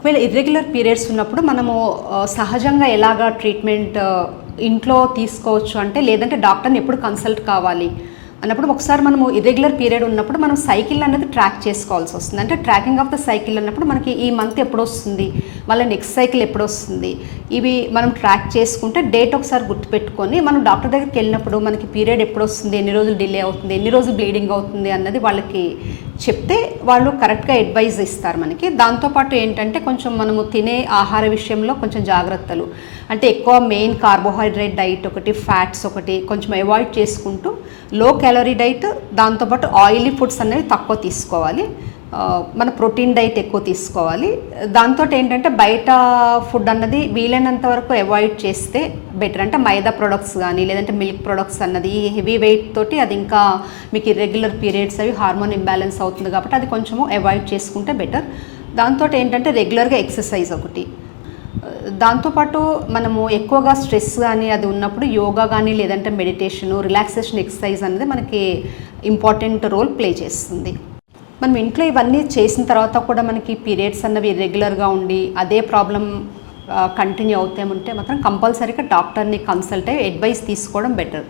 ఒకవేళ irregular periods ఉన్నప్పుడు మనము సహజంగా ఎలాగా ట్రీట్మెంట్ ఇంట్లో తీసుకోవచ్చు అంటే, లేదంటే డాక్టర్ని ఎప్పుడు కన్సల్ట్ కావాలి అన్నప్పుడు, ఒకసారి మనము ఇర్రెగ్యులర్ పీరియడ్ ఉన్నప్పుడు మనం సైకిల్ అనేది ట్రాక్ చేసుకోవాల్సి వస్తుంది. అంటే ట్రాకింగ్ ఆఫ్ ద సైకిల్ అన్నప్పుడు మనకి ఈ మంత్ ఎప్పుడు వస్తుంది, మళ్ళీ నెక్స్ట్ సైకిల్ ఎప్పుడు వస్తుంది, ఇవి మనం ట్రాక్ చేసుకుంటే డేట్ ఒకసారి గుర్తుపెట్టుకొని మనం డాక్టర్ దగ్గరికి వెళ్ళినప్పుడు మనకి పీరియడ్ ఎప్పుడు వస్తుంది, ఎన్ని రోజులు డిలే అవుతుంది, ఎన్ని రోజులు బ్లీడింగ్ అవుతుంది అన్నది వాళ్ళకి చెప్తే వాళ్ళు కరెక్ట్గా అడ్వైజ్ ఇస్తారు మనకి. దాంతోపాటు ఏంటంటే కొంచెం మనము తినే ఆహార విషయంలో కొంచెం జాగ్రత్తలు, అంటే ఎక్కువ మెయిన్ కార్బోహైడ్రేట్ డైట్ ఒకటి, ఫ్యాట్స్ ఒకటి కొంచెం అవాయిడ్ చేసుకుంటూ లో క్యాలరీ డైట్, దాంతోపాటు ఆయిలీ ఫుడ్స్ అనేవి తక్కువ తీసుకోవాలి, మన ప్రోటీన్ డైట్ ఎక్కువ తీసుకోవాలి. దాంతో ఏంటంటే బయట ఫుడ్ అన్నది వీలైనంత వరకు అవాయిడ్ చేస్తే బెటర్. అంటే మైదా ప్రొడక్ట్స్ కానీ లేదంటే మిల్క్ ప్రొడక్ట్స్ అన్నది హెవీ వెయిట్ తోటి అది ఇంకా మీకు ఇర్రెగ్యులర్ పీరియడ్స్ అవి హార్మోన్ ఇంబ్యాలెన్స్ అవుతుంది కాబట్టి అది కొంచెము అవాయిడ్ చేసుకుంటే బెటర్. దాంతో ఏంటంటే రెగ్యులర్గా ఎక్సర్సైజ్ ఒకటి, దాంతోపాటు మనము ఎక్కువగా స్ట్రెస్ కానీ అది ఉన్నప్పుడు యోగా కానీ లేదంటే మెడిటేషను, రిలాక్సేషన్ ఎక్సర్సైజ్ అనేది మనకి ఇంపార్టెంట్ రోల్ ప్లే చేస్తుంది. మనం ఇంట్లో ఇవన్నీ చేసిన తర్వాత కూడా మనకి పీరియడ్స్ అన్నవి ఇర్రెగ్యులర్గా ఉండి అదే ప్రాబ్లం కంటిన్యూ అవుతామంటే మాత్రం కంపల్సరీగా డాక్టర్ని కన్సల్ట్ అయ్యి అడ్వైస్ తీసుకోవడం బెటర్.